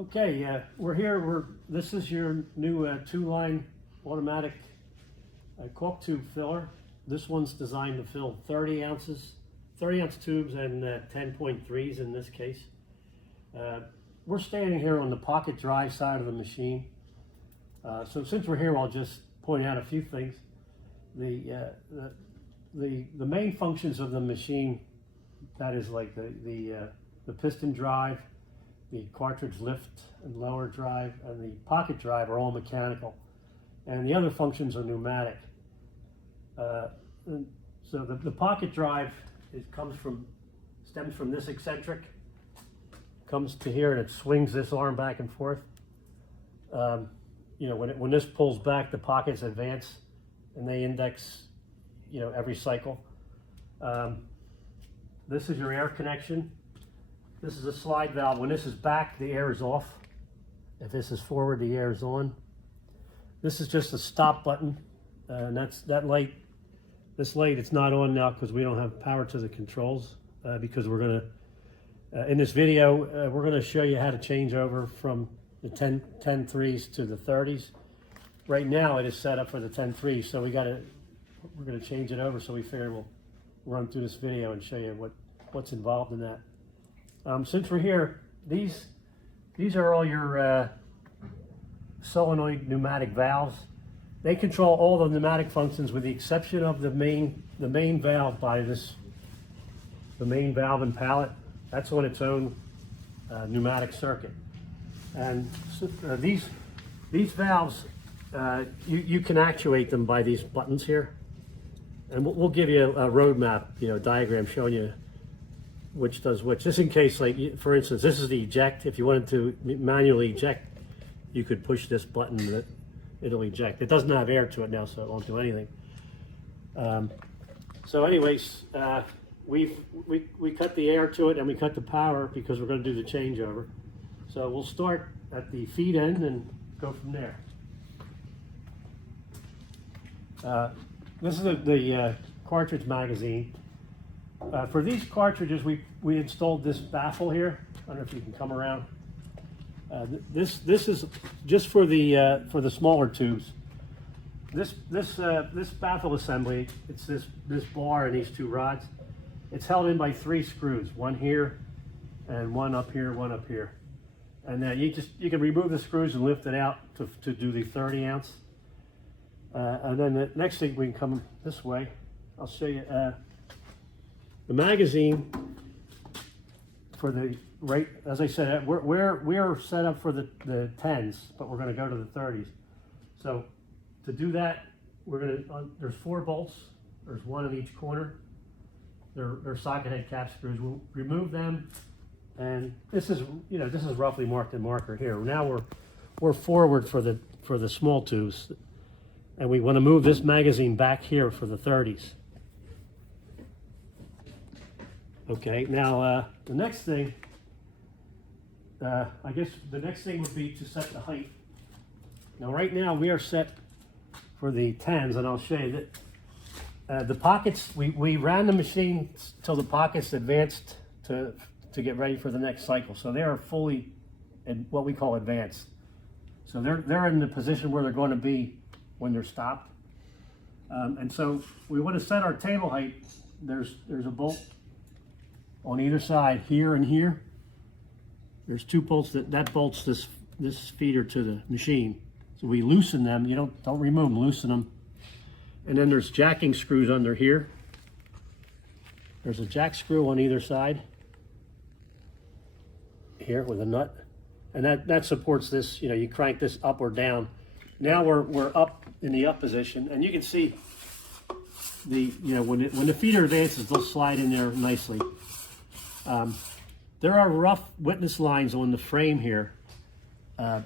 Okay, we're here. This is your new two-line automatic cork tube filler. This one's designed to fill 30 ounces, 30-ounce tubes and 10.3s in this case. We're standing here on the pocket drive side of the machine. So since we're here, I'll just point out a few things. The main functions of the machine, that is like the piston drive, the cartridge lift and lower drive, and the pocket drive are all mechanical, and the other functions are pneumatic. So the pocket drive stems from this eccentric, comes to here, and it swings this arm back and forth. When this pulls back, the pockets advance, and they index, every cycle. This is your air connection. This is a slide valve. When this is back, the air is off. If this is forward, the air is on. This is just a stop button, and that light. This light, it's not on now because we don't have power to the controls. Because we're gonna, in this video, we're gonna show you how to change over from the 10.3s to the 30s. Right now, it is set up for the 10.3s, so we're gonna change it over. So we figured we'll run through this video and show you what's involved in that. Since we're here, these are all your solenoid pneumatic valves. They control all the pneumatic functions with the exception of the main valve by the main valve and pallet. That's on its own pneumatic circuit. And so, these valves, you can actuate them by these buttons here. And we'll give you a roadmap, diagram showing you which does which. Just in case, like for instance, this is the eject. If you wanted to manually eject, you could push this button and it'll eject. It doesn't have air to it now, so it won't do anything. So anyways, we cut the air to it and we cut the power because we're going to do the changeover. So we'll start at the feed end and go from there. This is the Cartridge Magazine. For these cartridges, we installed this baffle here. I don't know if you can come around. This is just for the smaller tubes. This baffle assembly, it's this bar and these two rods. It's held in by 3 screws, one here, and one up here, one up here. And you can remove the screws and lift it out to do the 30 ounce. And then the next thing, we can come this way. I'll show you the magazine for the right. As I said, we're set up for the 10s, but we're going to go to the 30s. So to do that, there's 4 bolts. There's one in each corner. They're socket head cap screws. We'll remove them, and this is roughly marked in marker here. Now we're forward for the small tubes, and we want to move this magazine back here for the 30s. Okay, now the next thing, I guess the next thing would be to set the height. Now right now we are set for the 10s, and I'll show you that the pockets, we ran the machine till the pockets advanced to get ready for the next cycle. So they are fully in what we call advanced. So they're in the position where they're going to be when they're stopped. And so we want to set our table height. There's a bolt on either side, here and here. There's 2 bolts that bolts this feeder to the machine. So we loosen them. You don't remove them, loosen them. And then there's jacking screws under here. There's a jack screw on either side here with a nut, and that supports this. You crank this up or down. Now we're up in the up position, and you can see when the feeder advances, they'll slide in there nicely. There are rough witness lines on the frame here. We're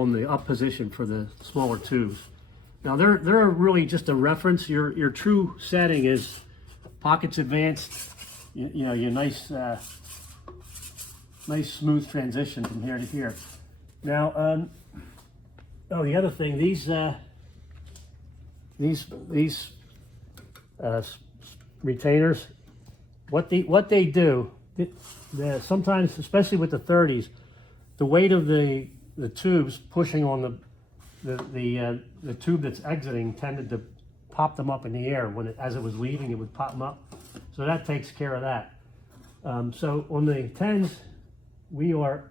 on the up position for the smaller tubes. Now they're really just a reference. Your true setting is pockets advanced. Your nice smooth transition from here to here. Now, the other thing, these retainers, what they do, sometimes, especially with the 30s, the weight of the tubes pushing on the tube that's exiting tended to pop them up in the air. As it was leaving, it would pop them up. So that takes care of that. So on the 10s, we are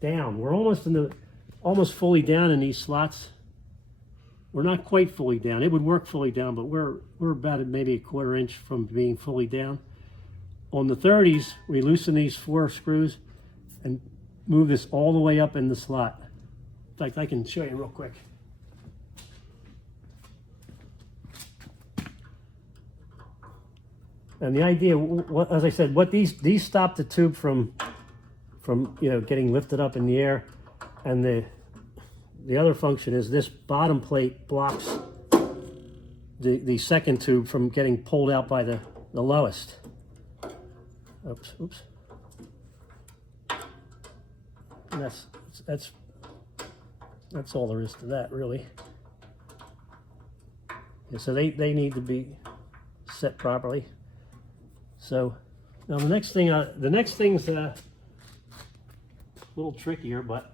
down. We're almost fully down in these slots. We're not quite fully down. It would work fully down, but we're about maybe a 1/4 inch from being fully down. On the 30s, we loosen these 4 screws and move this all the way up in the slot. In fact, I can show you real quick. And the idea, as I said, what these stop the tube from getting lifted up in the air, and the other function is this bottom plate blocks the second tube from getting pulled out by the lowest. Oops. And that's all there is to that, really. Yeah, so they need to be set properly. So now the next thing's a little trickier, but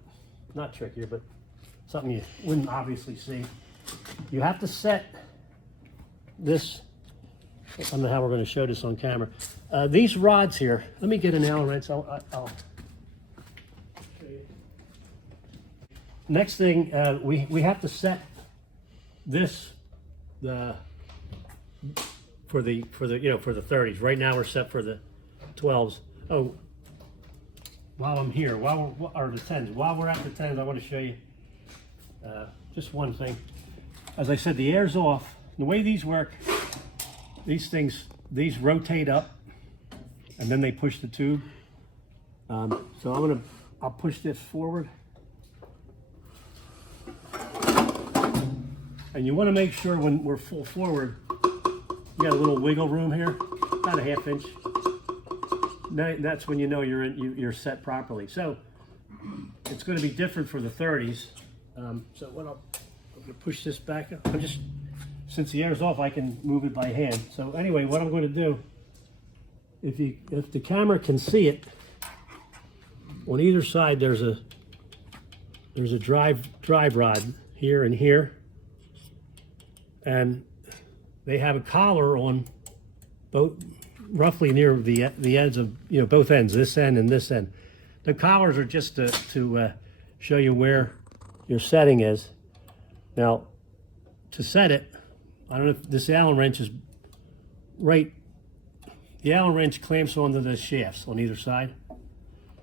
not trickier, but something you wouldn't obviously see. You have to set this. I don't know how we're going to show this on camera. These rods here. Let me get an Allen wrench. I'll show you. Next thing, we have to set this for the 30s. Right now we're set for the 12s. Oh, while I'm here, or the 10s. While we're at the 10s, I want to show you just one thing. As I said, the air's off. The way these work, these rotate up, and then they push the tube. So I'll push this forward. And you want to make sure when we're full forward, you got a little wiggle room here, about a 1/2 inch. Now, that's when you know you're set properly. So it's going to be different for the 30s. So I'm going to push this back. Since the air's off, I can move it by hand. So anyway, what I'm going to do, if the camera can see it, on either side there's a drive rod here and here, and they have a collar on both, roughly near the ends of both ends, this end and this end. The collars are just to show you where your setting is. Now, to set it, I don't know if this Allen wrench is right. The Allen wrench clamps onto the shafts on either side.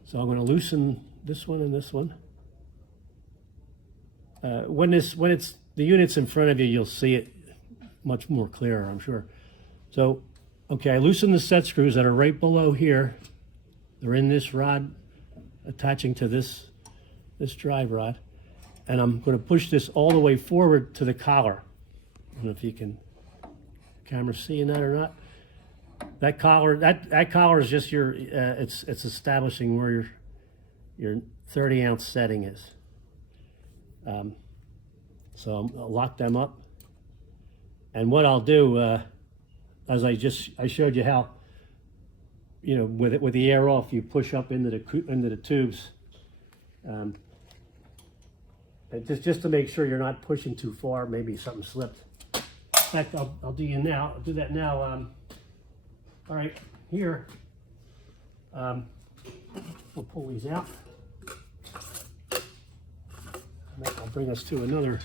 So I'm going to loosen this one and this one. When it's the unit's in front of you, you'll see it much more clearer, I'm sure. So, okay, I loosen the set screws that are right below here. They're in this rod attaching to this drive rod. And I'm going to push this all the way forward to the collar. I don't know if you can, camera seeing that or not. That collar is just it's establishing where your 30-ounce setting is. So I'll lock them up. And what I'll do, as I showed you how, with the air off, you push up into the tubes. Just to make sure you're not pushing too far, maybe something slipped. In fact, I'll do that now. All right, here, we'll pull these out. And that'll bring us to another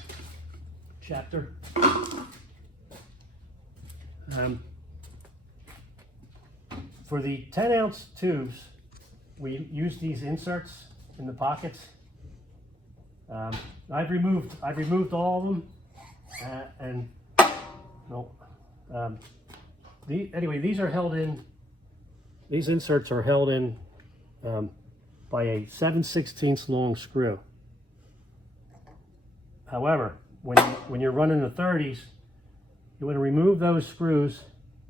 chapter. For the 10-ounce tubes, we use these inserts in the pockets. I've removed all of them, anyway, these are held in. These inserts are held in by a 7/16 long screw. However, when you're running the 30s, you want to remove those screws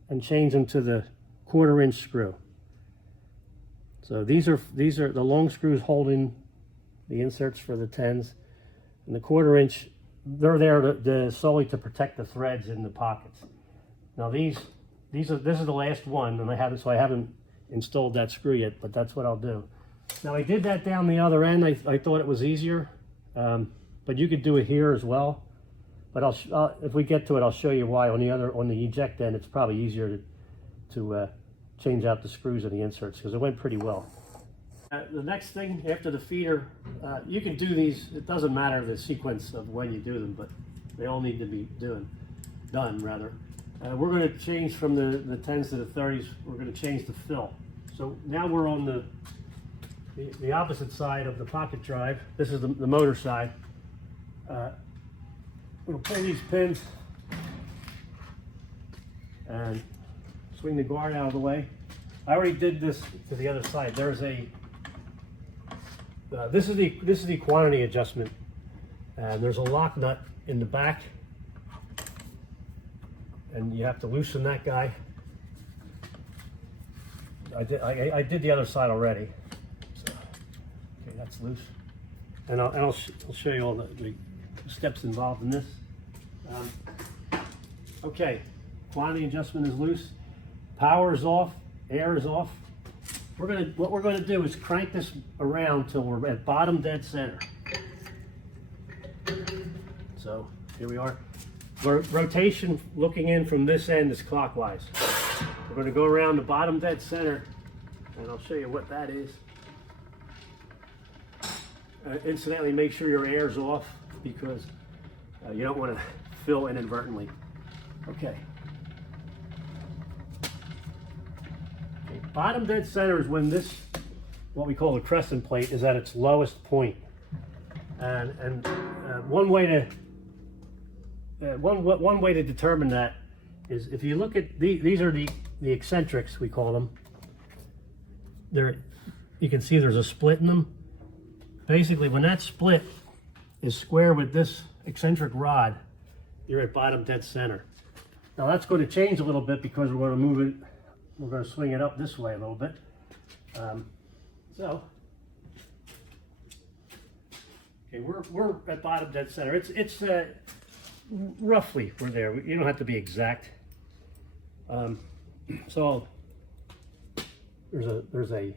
and change them to the 1/4 inch screw. So these are the long screws holding the inserts for the 10s, and the 1/4 inch, they're there solely to protect the threads in the pockets. Now this is the last one, and I haven't installed that screw yet, but that's what I'll do. Now I did that down the other end. I thought it was easier, but you could do it here as well. But if we get to it, I'll show you why. On the eject end, it's probably easier to change out the screws and the inserts, because it went pretty well. The next thing after the feeder, you can do these. It doesn't matter the sequence of when you do them, but they all need to be done rather. We're going to change from the 10s to the 30s. We're going to change the fill. So now we're on the opposite side of the pocket drive. This is the motor side. We'll pull these pins and swing the guard out of the way. I already did this to the other side. There's a this is the quantity adjustment, and there's a lock nut in the back, and you have to loosen that guy. I did the other side already. So, okay, that's loose, and I'll show you all the steps involved in this. Okay, quantity adjustment is loose, power is off, air is off. What we're gonna do is crank this around till we're at bottom dead center. So here we are. Rotation looking in from this end is clockwise. We're going to go around the bottom dead center, and I'll show you what that is. Incidentally, make sure your air's off, because you don't want to fill inadvertently. Okay. Bottom dead center is when this, what we call the crescent plate, is at its lowest point. And one way to determine that is if you look at these are the eccentrics, we call them. You can see there's a split in them. Basically, when that split is square with this eccentric rod, you're at bottom dead center. Now that's going to change a little bit because we're going to move it. We're going to swing it up this way a little bit. Okay, we're at bottom dead center. It's roughly we're there. You don't have to be exact. So there's a.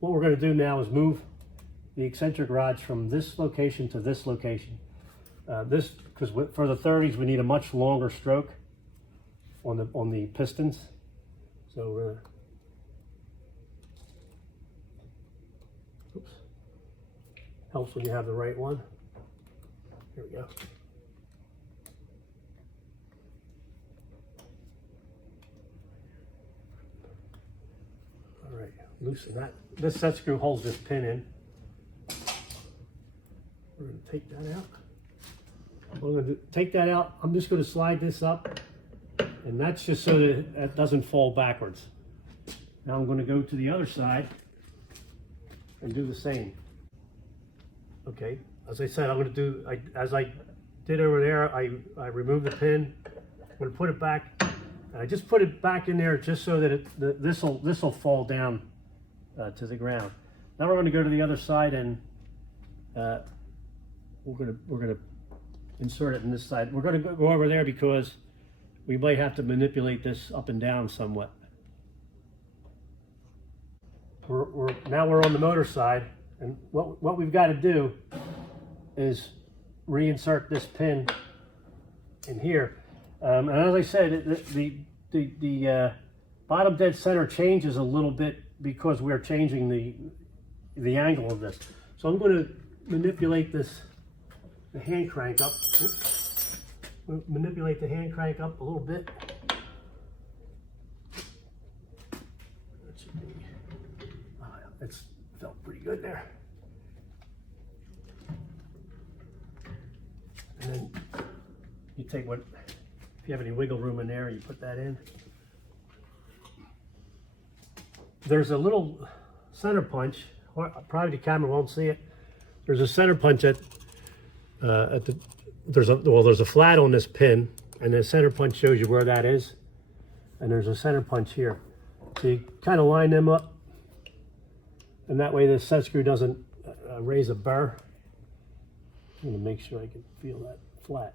What we're going to do now is move the eccentric rods from this location to this location. Because for the 30s we need a much longer stroke on the pistons. So oops. Helps when you have the right one. Here we go. All right, loosen that. This set screw holds this pin in. We're going to take that out. We're going to take that out. I'm just going to slide this up, and that's just so that it doesn't fall backwards. Now I'm going to go to the other side and do the same. Okay, as I said, I'm going to do, as I did over there, I removed the pin. I'm going to put it back, and I just put it back in there just so that this will fall down to the ground. Now we're going to go to the other side, and we're going to insert it in this side. We're going to go over there because we might have to manipulate this up and down somewhat. Now we're on the motor side, and what we've got to do is reinsert this pin in here. And as I said, the bottom dead center changes a little bit because we're changing the angle of this. So I'm going to manipulate the hand crank up. Oops. Manipulate the hand crank up a little bit. That should be. It's felt pretty good there. And then you take if you have any wiggle room in there, you put that in. There's a little center punch. Probably the camera won't see it. There's a center punch there's a flat on this pin, and the center punch shows you where that is, and there's a center punch here. So you kind of line them up, and that way this set screw doesn't raise a burr. I'm going to make sure I can feel that flat.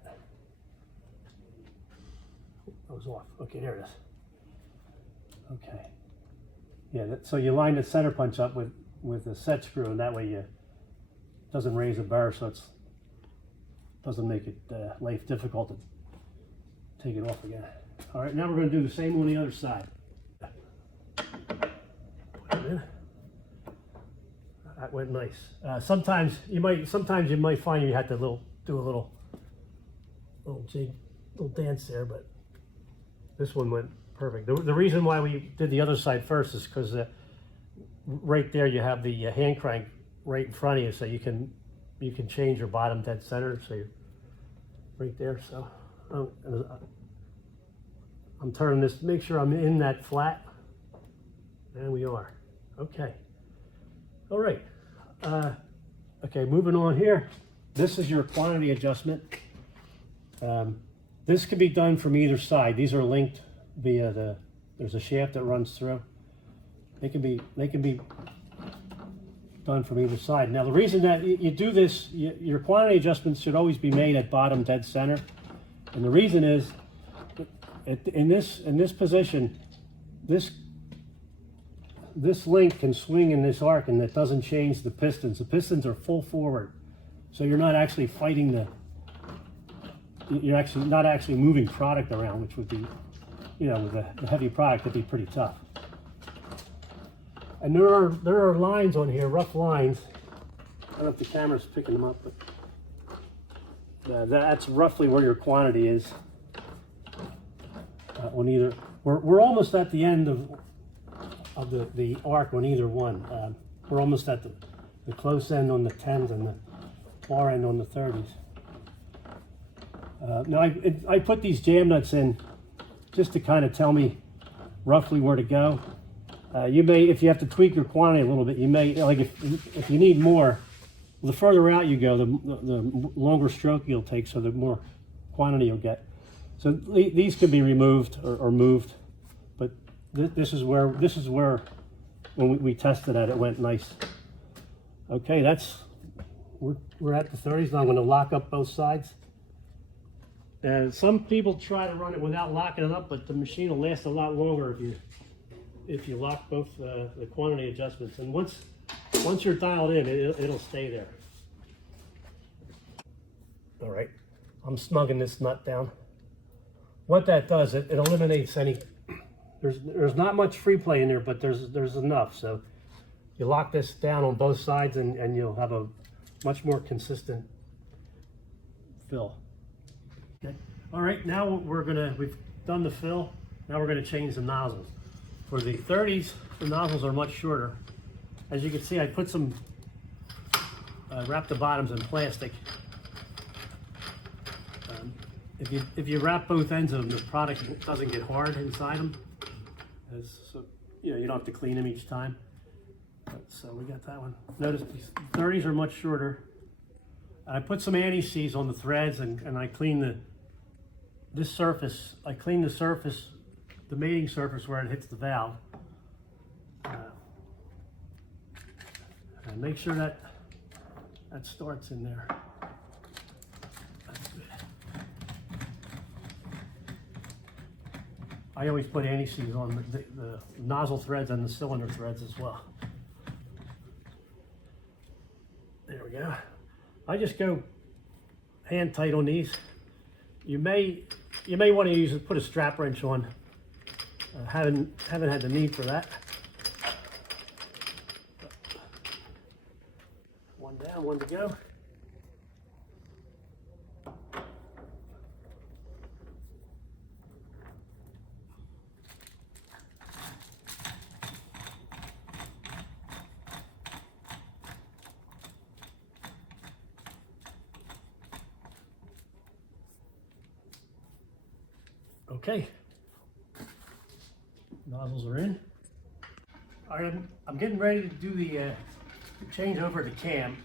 That was off. Okay, there it is. Okay. Yeah, so you line the center punch up with a set screw, and that way it doesn't raise the burr, so it doesn't make it life difficult to take it off again. All right, now we're going to do the same on the other side. Put it in. That went nice. Sometimes you might find you have to do a little dance there, but this one went perfect. The reason why we did the other side first is because right there you have the hand crank right in front of you, so you can change your bottom dead center. So you're right there. So I'm turning this to make sure I'm in that flat, and we are. Okay. All right. Okay, moving on here. This is your quantity adjustment. This can be done from either side. These are linked via there's a shaft that runs through. They can be done from either side. Now the reason that you do this, your quantity adjustments should always be made at bottom dead center. And the reason is, in this position, this link can swing in this arc, and that doesn't change the pistons. The pistons are full forward, so you're not actually fighting you're actually not moving product around, which would be, with a heavy product, it'd be pretty tough. And there are lines on here, rough lines. I don't know if the camera's picking them up, but that's roughly where your quantity is on either. We're almost at the end of the arc on either one. We're almost at the close end on the 10s and the far end on the 30s. Now I put these jam nuts in just to kind of tell me roughly where to go. You may, if you have to tweak your quantity a little bit, you may, like if you need more, the further out you go, the longer stroke you'll take, so the more quantity you'll get. So these can be removed or moved, but this is where when we tested it went nice. Okay, we're at the 30s. Now I'm going to lock up both sides. And some people try to run it without locking it up, but the machine will last a lot longer if you lock both the quantity adjustments. And once you're dialed in, it'll stay there. All right, I'm snugging this nut down. What that does, it eliminates any. There's not much free play in there, but there's enough. So you lock this down on both sides, and you'll have a much more consistent fill. Okay. All right, now we've done the fill. Now we're gonna change the nozzles. For the 30s, the nozzles are much shorter. As you can see, I put some, wrap the bottoms in plastic. If you wrap both ends of them, the product doesn't get hard inside them. So you don't have to clean them each time. So we got that one. Notice these 30s are much shorter. I put some anti-seize on the threads, and I clean this surface. I clean the surface, the mating surface where it hits the valve. And make sure that starts in there. That's good. I always put anti-seize on the nozzle threads and the cylinder threads as well. There we go. I just go hand tight on these. You may want to put a strap wrench on. Haven't had the need for that. One down, one to go. Okay, nozzles are in. All right, I'm getting ready to do the change over to cam.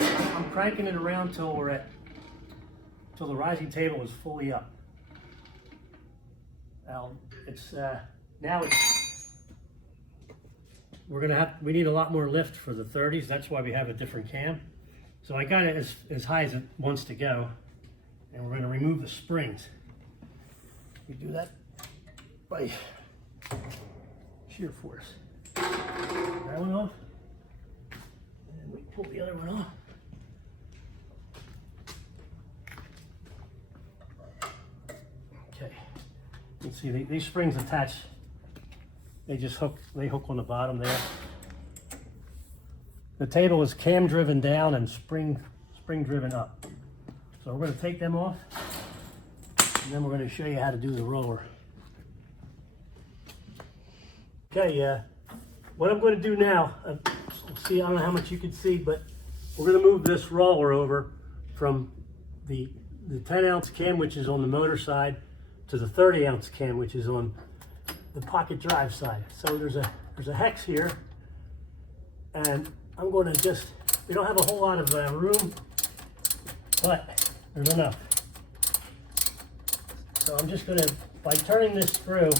I'm cranking it around till the rising table is fully up. We need a lot more lift for the 30s. That's why we have a different cam. So I got it as high as it wants to go, and we're going to remove the springs. We do that by shear force. that one off. And we pull the other one off. Okay. You can see these springs attach. They just hook on the bottom there. The table is cam driven down and spring driven up. So we're going to take them off, and then we're going to show you how to do the roller. Okay, what I'm going to do now, see, I don't know how much you can see, but we're going to move this roller over from the 10-ounce cam, which is on the motor side, to the 30-ounce cam, which is on the pocket drive side. So there's a hex here, and I'm going to just, we don't have a whole lot of room, but there's enough. So I'm just going to, by turning this screw,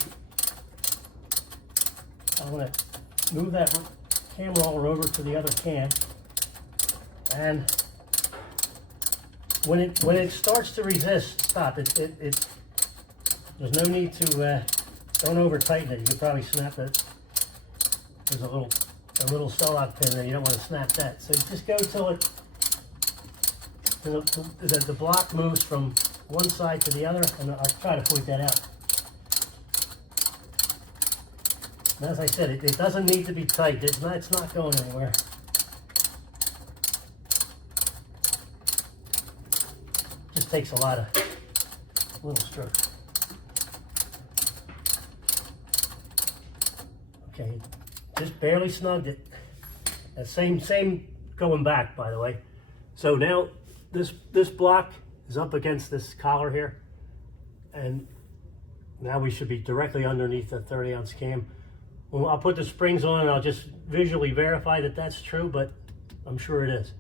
I'm going to move that cam roller over to the other cam, and when it starts to resist, stop. There's no need to don't over tighten it. You could probably snap it. There's a little cell-lock pin there. You don't want to snap that. So just go till the block moves from one side to the other, and I'll try to point that out. And as I said, it doesn't need to be tight. It's not going anywhere. Just takes a lot of little strokes. Okay, just barely snugged it. And same going back, by the way. So now this block is up against this collar here, and now we should be directly underneath the 30-ounce cam. Well, I'll put the springs on and I'll just visually verify that that's true, but I'm sure it is.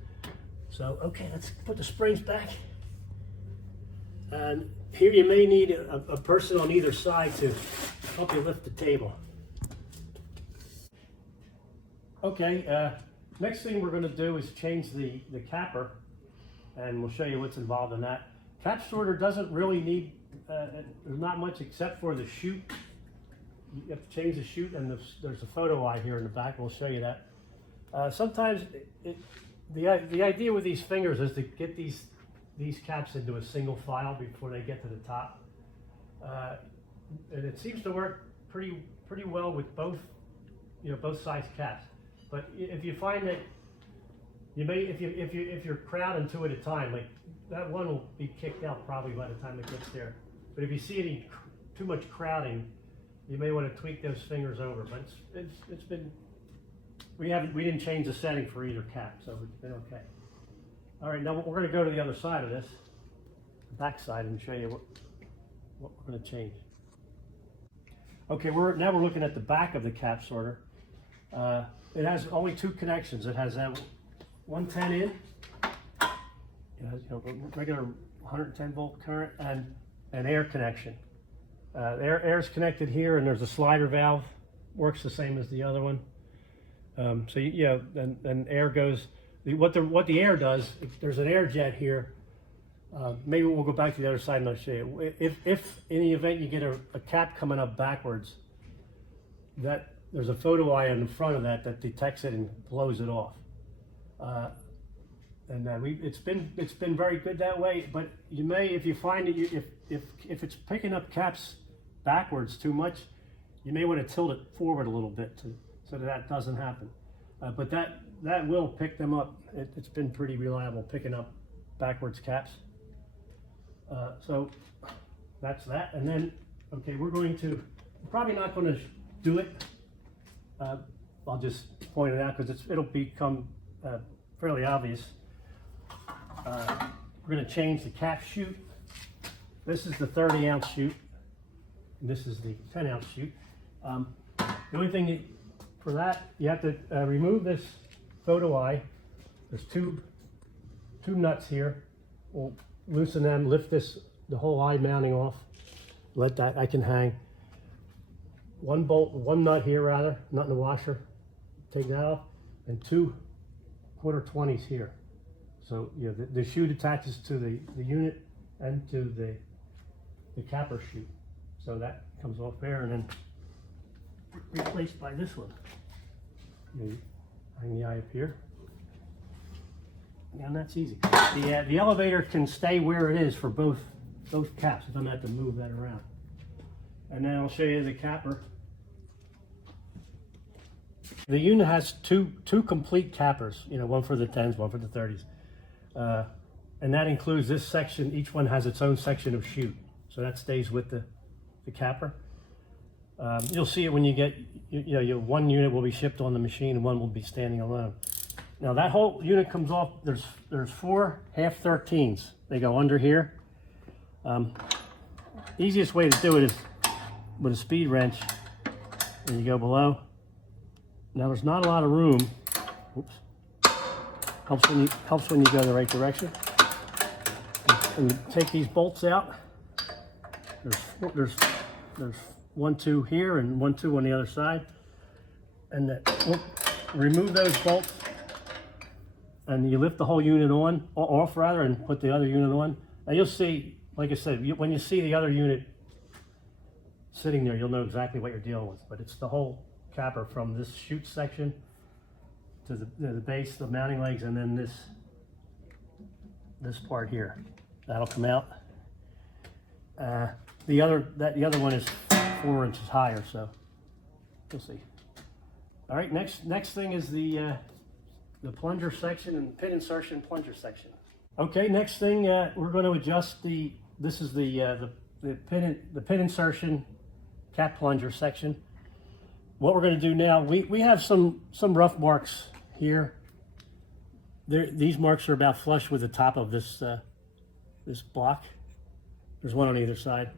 So, okay, let's put the springs back. And here you may need a person on either side to help you lift the table. Okay, next thing we're going to do is change the capper, and we'll show you what's involved in that. Cap sorter doesn't really need, there's not much except for the chute. You have to change the chute, and there's a photo eye here in the back. We'll show you that. Sometimes the idea with these fingers is to get these caps into a single file before they get to the top, and it seems to work pretty well with both size caps. But if you find that you may, if you're crowding two at a time, like that one will be kicked out probably by the time it gets there. But if you see any too much crowding, you may want to tweak those fingers over. But it's been, we didn't change the setting for either cap, so it's been okay. All right, now we're going to go to the other side of this, the back side, and show you what we're going to change. Okay, now we're looking at the back of the cap sorter. It has only two connections. It has that 110 in, it has regular 110 volt current, and an air connection. Air's connected here, and there's a slider valve. Works the same as the other one. So then air goes. What the air does, there's an air jet here. Maybe we'll go back to the other side and I'll show you. If in the event you get a cap coming up backwards, there's a photo eye on the front of that detects it and blows it off. It's been very good that way. But you may, if you find that if it's picking up caps backwards too much, you may want to tilt it forward a little bit so that doesn't happen. But that will pick them up. It's been pretty reliable picking up backwards caps. So that's that. And then, okay, we're probably not going to do it. I'll just point it out because it'll become fairly obvious. We're going to change the cap chute. This is the 30-ounce chute, and this is the 10-ounce chute. The only thing for that, you have to remove this photo eye. There's two nuts here. We'll loosen them, lift the whole eye mounting off. Let that, I can hang. One nut here rather, nut in the washer. Take that off, and 2 1/4-20s here. So the chute attaches to the unit and to the capper chute. So that comes off there and then replaced by this one. Hang the eye up here. And that's easy. The elevator can stay where it is for both caps. I don't have to move that around. And then I'll show you the capper. The unit has two complete cappers, one for the 10s, one for the 30s. And that includes this section. Each one has its own section of chute. So that stays with the capper. You'll see it when you get, one unit will be shipped on the machine and one will be standing alone. Now that whole unit comes off, there's 4 half-13s. They go under here. Easiest way to do it is with a speed wrench, and you go below. Now there's not a lot of room. Oops. Helps when you go in the right direction. And you take these bolts out. There's 1, 2 here and 1, 2 on the other side. And we'll remove those bolts, and you lift the whole unit off rather, and put the other unit on. Now you'll see, like I said, when you see the other unit sitting there, you'll know exactly what you're dealing with. But it's the whole capper from this chute section to the base, the mounting legs, and then this part here. That'll come out. The other one is 4 inches higher, so we'll see. All right, next thing is the plunger section and pin insertion plunger section. Okay, next thing we're going to adjust this is the pin insertion cap plunger section. What we're going to do now, we have some rough marks here. These marks are about flush with the top of this block. There's one on either side.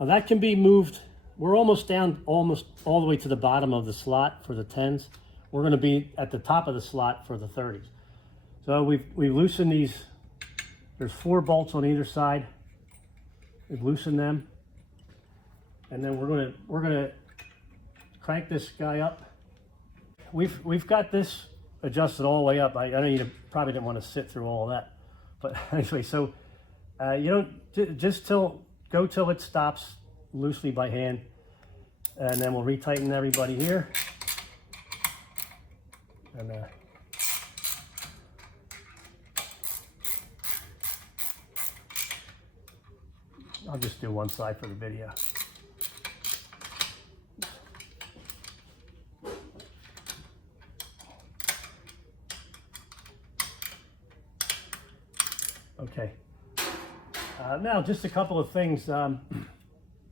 Now that can be moved. We're almost down almost all the way to the bottom of the slot for the 10s. We're going to be at the top of the slot for the 30s. So we've loosened these. There's 4 bolts on either side. We've loosened them, and then we're gonna crank this guy up. We've got this adjusted all the way up. I know you probably didn't want to sit through all of that, but anyway, so just go till it stops loosely by hand, and then we'll retighten everybody here. And I'll just do one side for the video. Okay. Now, just a couple of things.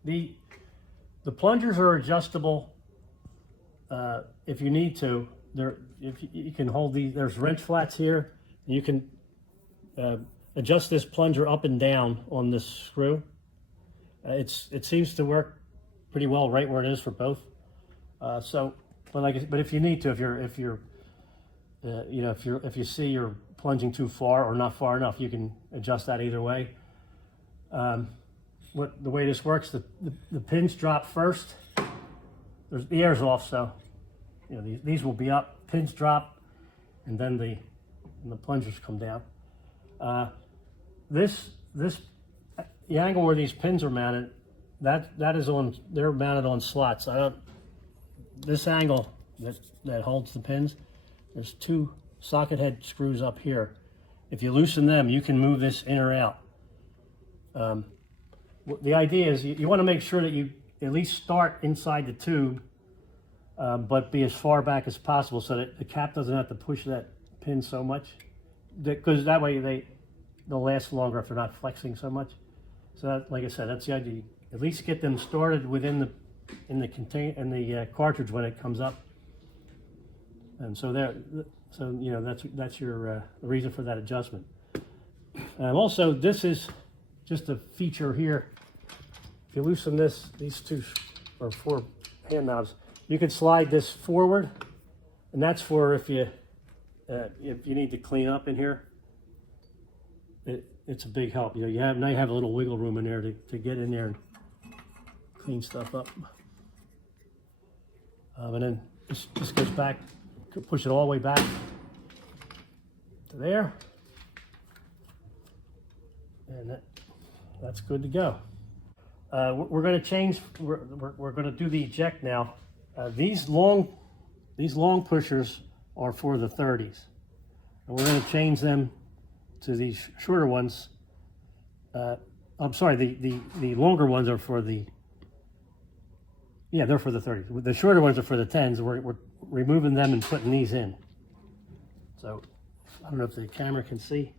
The plungers are adjustable if you need to. If you can hold these. There's wrench flats here. You can adjust this plunger up and down on this screw. It seems to work pretty well right where it is for both. But if you need to, if you see you're plunging too far or not far enough, you can adjust that either way. The way this works, the pins drop first. The air's off, so these will be up. Pins drop, and then the plungers come down. The angle where these pins are mounted, they're mounted on slots. This angle that holds the pins, there's 2 socket head screws up here. If you loosen them, you can move this in or out. The idea is you want to make sure that you at least start inside the tube, but be as far back as possible so that the cap doesn't have to push that pin so much, because that way they'll last longer if they're not flexing so much. So like I said, that's the idea. At least get them started within the cartridge when it comes up. And so that's your reason for that adjustment. Also, this is just a feature here. If you loosen these 2 or 4 hand knobs, you can slide this forward, and that's for if you need to clean up in here. It's a big help. Now you have a little wiggle room in there to get in there and clean stuff up. And then this goes back, push it all the way back to there, and that's good to go. We're going to change. We're going to do the eject now. These long these long pushers are for the 30s. And we're going to change them to these shorter ones. I'm sorry, the longer ones are for the, yeah, they're for the 30s. The shorter ones are for the 10s. We're removing them and putting these in. So I don't know if the camera can see.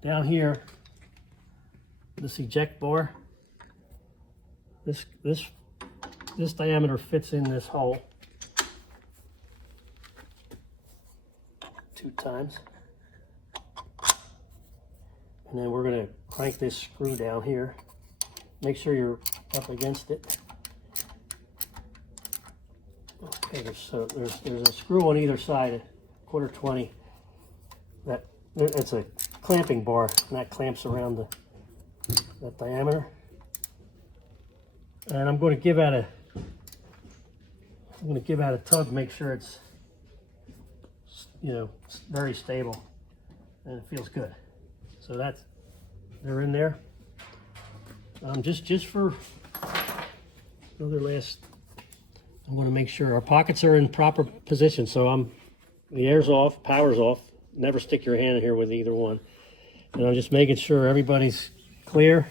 Down here, this eject bar, this diameter fits in this hole 2 times. And then we're going to crank this screw down here. Make sure you're up against it. Okay, there's a screw on either side, 1/4 20. It's a clamping bar, and that clamps around that diameter. And I'm going to give that a tug, make sure it's, you know, very stable and it feels good. So they're in there. Just for another last, I want to make sure our pockets are in proper position. So the air's off, power's off. Never stick your hand in here with either one. And I'm just making sure everybody's clear,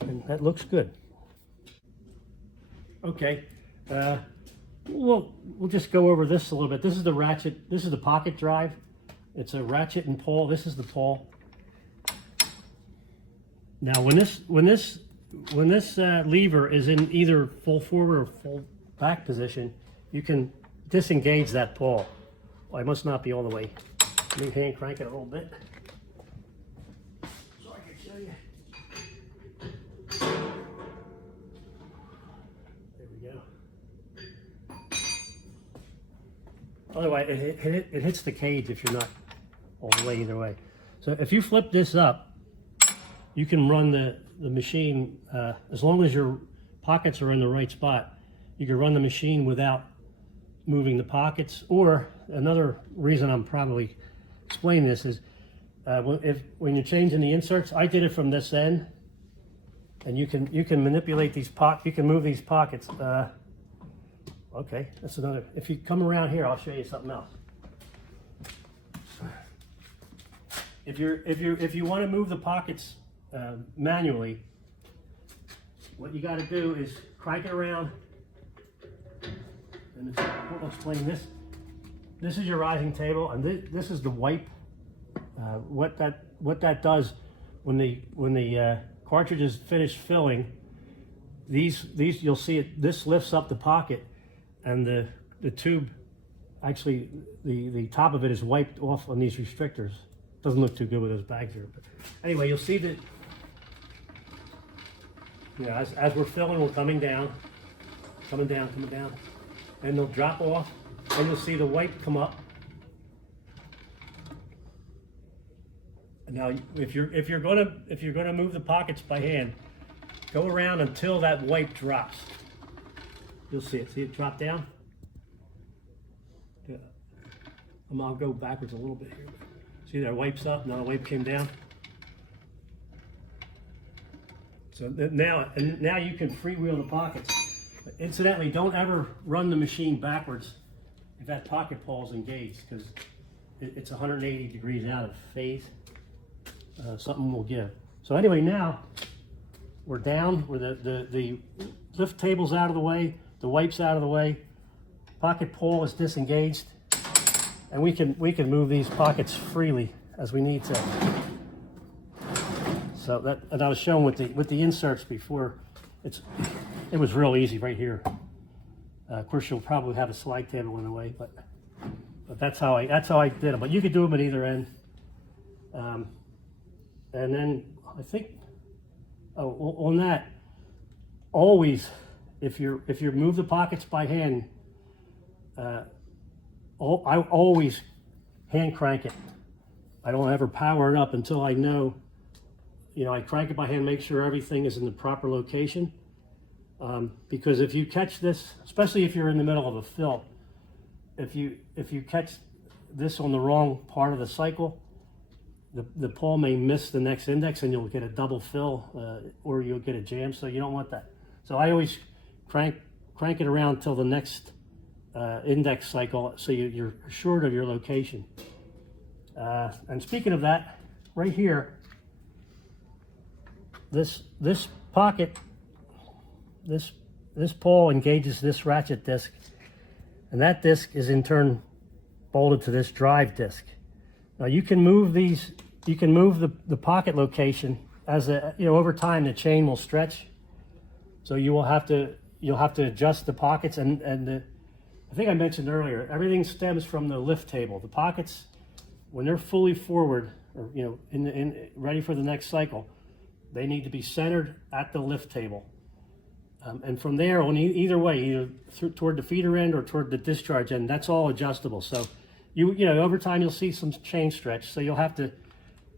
and that looks good. Okay, we'll just go over this a little bit. This is the ratchet. This is the pocket drive. It's a ratchet and pawl. This is the pawl. Now, when this lever is in either full forward or full back position, you can disengage that pawl. Well, I must not be all the way. Let me hand crank it a little bit so I can show you. There we go. Otherwise, it hits the cage if you're not all the way either way. So if you flip this up, you can run the machine, as long as your pockets are in the right spot, you can run the machine without moving the pockets. Or another reason I'm probably explaining this is when you're changing the inserts, I did it from this end, and you can manipulate these you can move these pockets. Okay, that's another. If you come around here, I'll show you something else. If you want to move the pockets manually, what you got to do is crank it around, and I'll explain this. This is your rising table, and this is the wipe. What that does when the cartridge is finished filling, these you'll see it. This lifts up the pocket, and the tube, actually the top of it is wiped off on these restrictors. Doesn't look too good with those bags here, but anyway, you'll see that. You know, as we're filling, we're coming down, and they'll drop off, and you'll see the wipe come up. Now, if you're gonna move the pockets by hand, go around until that wipe drops. You'll see it. See it drop down. Yeah. I'll go backwards a little bit here. See, that wipes up. Now the wipe came down. So now you can freewheel the pockets. But incidentally, don't ever run the machine backwards if that pocket pawl is engaged, because it's 180 degrees out of phase. Something will give. So anyway, now we're down, where the lift table's out of the way, the wipe's out of the way, pocket pawl is disengaged, and we can move these pockets freely as we need to. So that, and I was showing with the inserts before, it was real easy right here. Of course, you'll probably have a slide table in the way, but that's how I did it. But you could do them at either end. And then I think, on that, always, if you move the pockets by hand, I always hand crank it. I don't ever power it up until I know, I crank it by hand, make sure everything is in the proper location. Because if you catch this, especially if you're in the middle of a fill, if you catch this on the wrong part of the cycle, the pawl may miss the next index, and you'll get a double fill, or you'll get a jam. So you don't want that. So I always crank it around till the next index cycle, so you're assured of your location. And speaking of that, right here, this pocket, this pawl engages this ratchet disc, and that disc is in turn bolted to this drive disc. Now you can move these, you can move the pocket location as over time the chain will stretch, so you'll have to adjust the pockets, and I think I mentioned earlier, everything stems from the lift table. The pockets, when they're fully forward, or ready for the next cycle, they need to be centered at the lift table. And from there, on either way, either toward the feeder end or toward the discharge end, that's all adjustable. So over time you'll see some chain stretch. So you'll have to,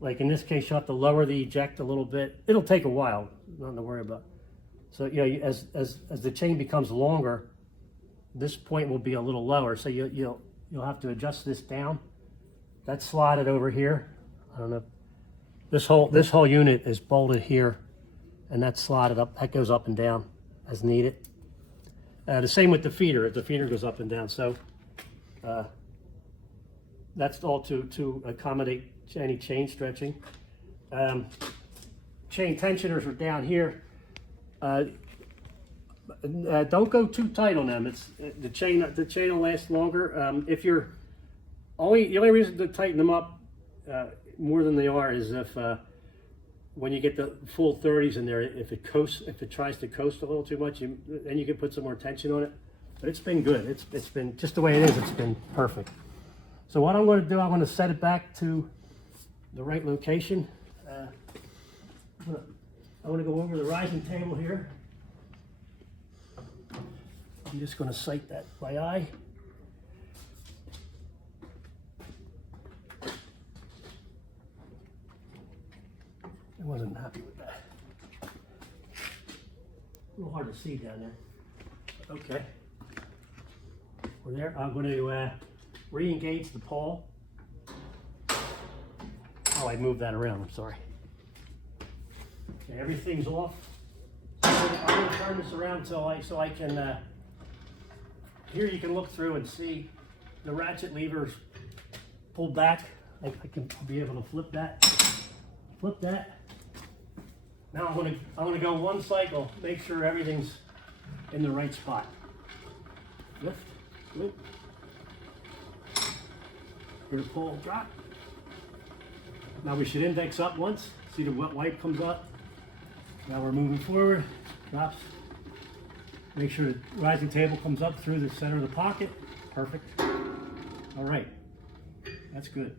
like in this case, you'll have to lower the eject a little bit. It'll take a while, nothing to worry about. So as the chain becomes longer, this point will be a little lower. So you'll have to adjust this down. That's slotted over here. I don't know. This whole unit is bolted here, and that's slotted up. That goes up and down as needed. The same with the feeder. The feeder goes up and down. So that's all to accommodate any chain stretching. Chain tensioners are down here. Don't go too tight on them. The chain will last longer. If you're the only reason to tighten them up more than they are is if when you get the full 30s in there, if it tries to coast a little too much, then you can put some more tension on it. But it's been good. It's been just the way it is. It's been perfect. So what I'm going to do, I'm going to set it back to the right location. I want to go over the rising table here. I'm just going to sight that by eye. I wasn't happy with that. A little hard to see down there. Okay. We're there. I'm going to re-engage the pawl. Oh, I moved that around. I'm sorry. Okay, everything's off. I'm going to turn this around so I can. Here you can look through and see the ratchet levers pulled back. I can be able to flip that. Flip that. Now I'm going to go one cycle, make sure everything's in the right spot. Lift, lift. Here the pole drop. Now we should index up once. See the wet wipe comes up. Now we're moving forward. Drops. Make sure the rising table comes up through the center of the pocket. Perfect. All right. That's good.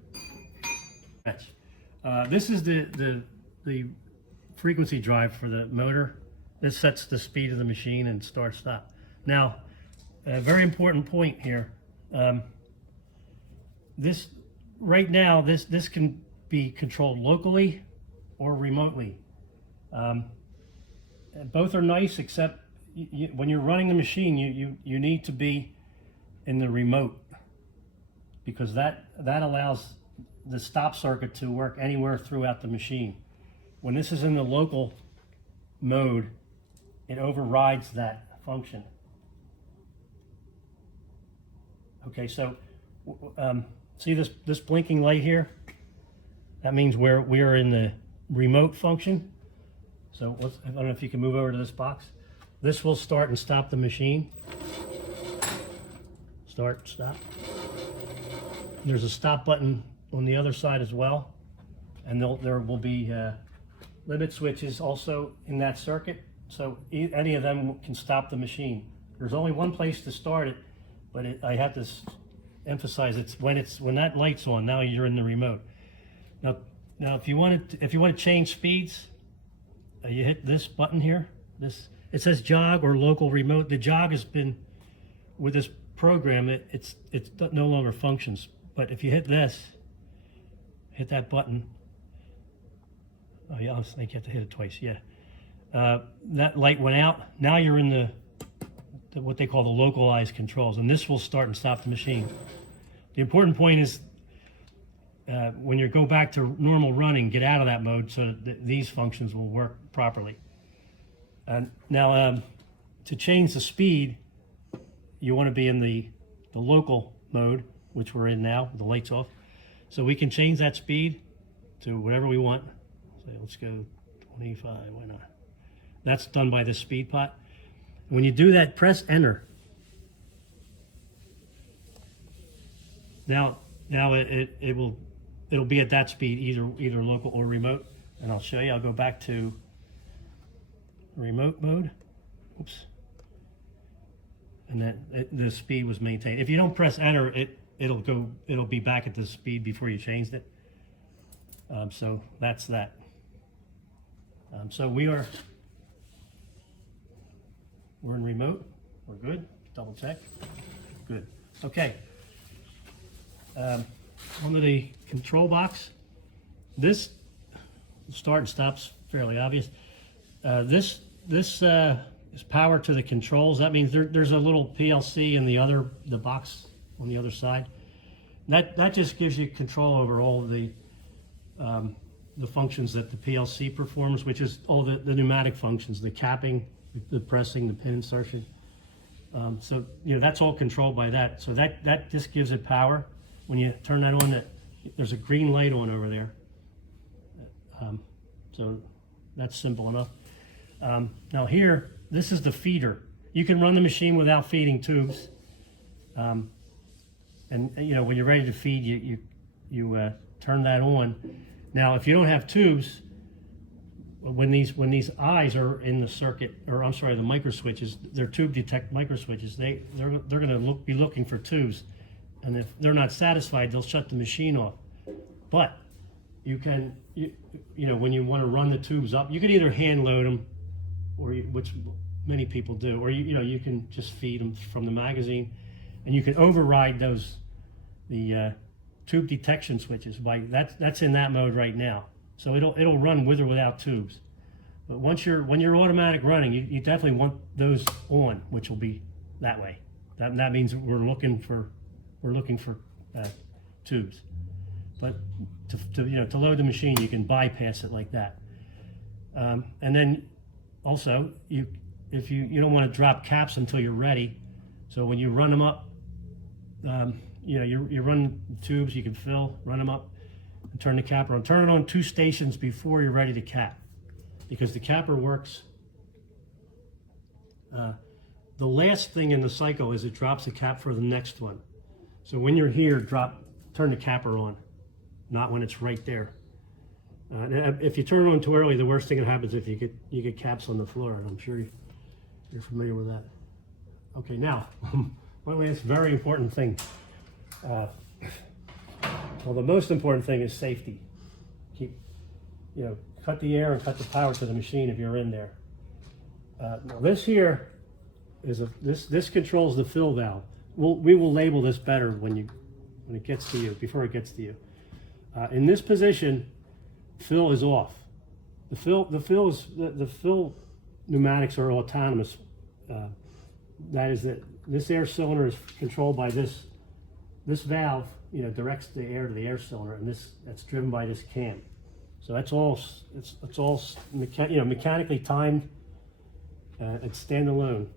This is the frequency drive for the motor. This sets the speed of the machine and start stop. Now, a very important point here. This can be controlled locally or remotely. Both are nice, except when you're running the machine, you need to be in the remote, because that allows the stop circuit to work anywhere throughout the machine. When this is in the local mode, it overrides that function. Okay, so see this blinking light here? That means we are in the remote function. So I don't know if you can move over to this box. This will start and stop the machine. Start, stop. There's a stop button on the other side as well, and there will be limit switches also in that circuit, so any of them can stop the machine. There's only one place to start it, but I have to emphasize when that light's on. Now you're in the remote. Now if you want to change speeds, you hit this button here. It says jog or local remote. The jog has been, with this program, it no longer functions. But if you hit that button. Oh yeah, I think you have to hit it twice. Yeah, that light went out. Now you're in the what they call the localized controls, and this will start and stop the machine. The important point is when you go back to normal running, get out of that mode so that these functions will work properly. Now, to change the speed, you want to be in the the local mode, which we're in now, the light's off. So we can change that speed to whatever we want. So let's go 25, why not? That's done by the speed pot. When you do that, press enter. Now it'll be at that speed, either local or remote. And I'll show you. I'll go back to remote mode. Oops. And the speed was maintained. If you don't press enter, it'll be back at the speed before you changed it. So that's that. So we're in remote. We're good. Double check. Good. Okay. Onto the control box. This start and stop's fairly obvious. This is power to the controls. That means there's a little PLC in the box on the other side. That just gives you control over all of the functions that the PLC performs, which is all the pneumatic functions, the capping, the pressing, the pin insertion. So that's all controlled by that. So that just gives it power. When you turn that on, there's a green light on over there. So that's simple enough. Now here, this is the feeder. You can run the machine without feeding tubes. And when you're ready to feed, you turn that on. Now, if you don't have tubes, when these eyes are in the circuit, or I'm sorry, the micro switches, they're tube detect micro switches. They're going to be looking for tubes, and if they're not satisfied, they'll shut the machine off. But you can, when you want to run the tubes up, you can either hand load them, or which many people do, or you can just feed them from the magazine, and you can override the tube detection switches. That's in that mode right now. So it'll run with or without tubes. But when you're automatic running, you definitely want those on, which will be that way. That means we're looking for tubes. But to load the machine, you can bypass it like that. And then also if you don't want to drop caps until you're ready. So when you run them up, you run the tubes, you can fill, run them up, and turn the capper on. Turn it on 2 stations before you're ready to cap, because the capper works. The last thing in the cycle is it drops the cap for the next one. So when you're here, turn the capper on, not when it's right there. If you turn it on too early, the worst thing that happens is you get caps on the floor, and I'm sure you're familiar with that. Okay, now one last very important thing. Well, the most important thing is safety. Cut the air and cut the power to the machine if you're in there. Now this here is this controls the fill valve. We will label this better when it gets to you, before it gets to you. In this position, fill is off. The fill pneumatics are autonomous. That is that this air cylinder is controlled by this valve. Directs the air to the air cylinder, and that's driven by this cam. So it's all mechanically timed. It's standalone.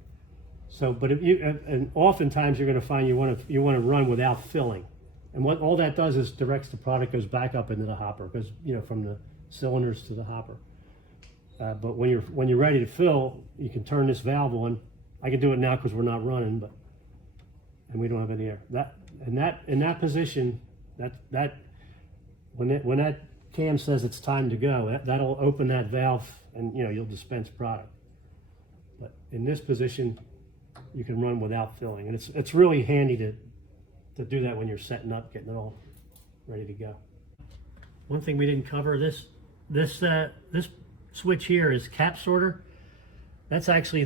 So, but and oftentimes you're going to find you want to run without filling, and what all that does is directs the product goes back up into the hopper, because from the cylinders to the hopper. But when you're ready to fill, you can turn this valve on. I can do it now because we're not running, and we don't have any air. In that position, when that cam says it's time to go, that'll open that valve, and you'll dispense product. But in this position, you can run without filling, and it's really handy to do that when you're setting up, getting it all ready to go. One thing we didn't cover, this switch here is cap sorter. That's actually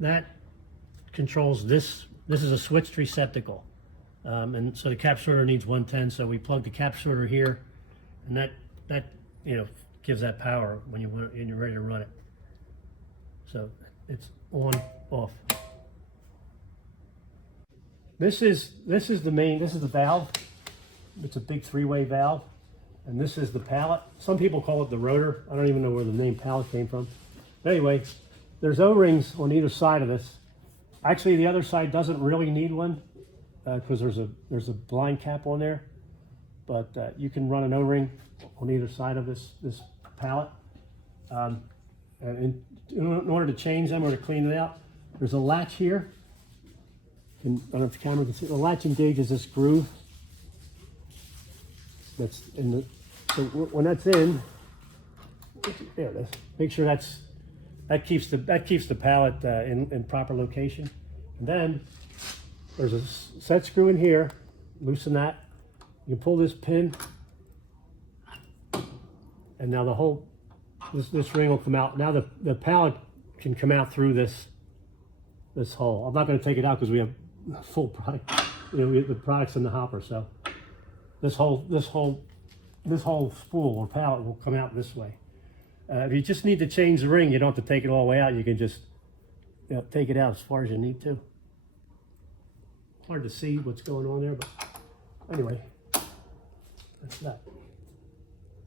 that controls this. This is a switched receptacle. And so the cap sorter needs 110, so we plug the cap sorter here, and that gives that power when you're ready to run it. So it's on, off. This is the valve. It's a big 3-way valve, and this is the pallet. Some people call it the rotor. I don't even know where the name pallet came from. But anyway, there's O-rings on either side of this. Actually, the other side doesn't really need one. because there's a blind cap on there, but you can run an O-ring on either side of this pallet. And in order to change them or to clean it out, there's a latch here. I don't know if the camera can see. The latch engages this groove. That's in the. So when that's in, there it is. Make sure that keeps the pallet in proper location. And then there's a set screw in here. Loosen that. You can pull this pin, and now the whole this ring will come out. Now the pallet can come out through this hole. I'm not going to take it out because we have full product. The product's in the hopper, so this whole spool or pallet will come out this way. If you just need to change the ring, you don't have to take it all the way out. You can just take it out as far as you need to. Hard to see what's going on there, but anyway, that's that.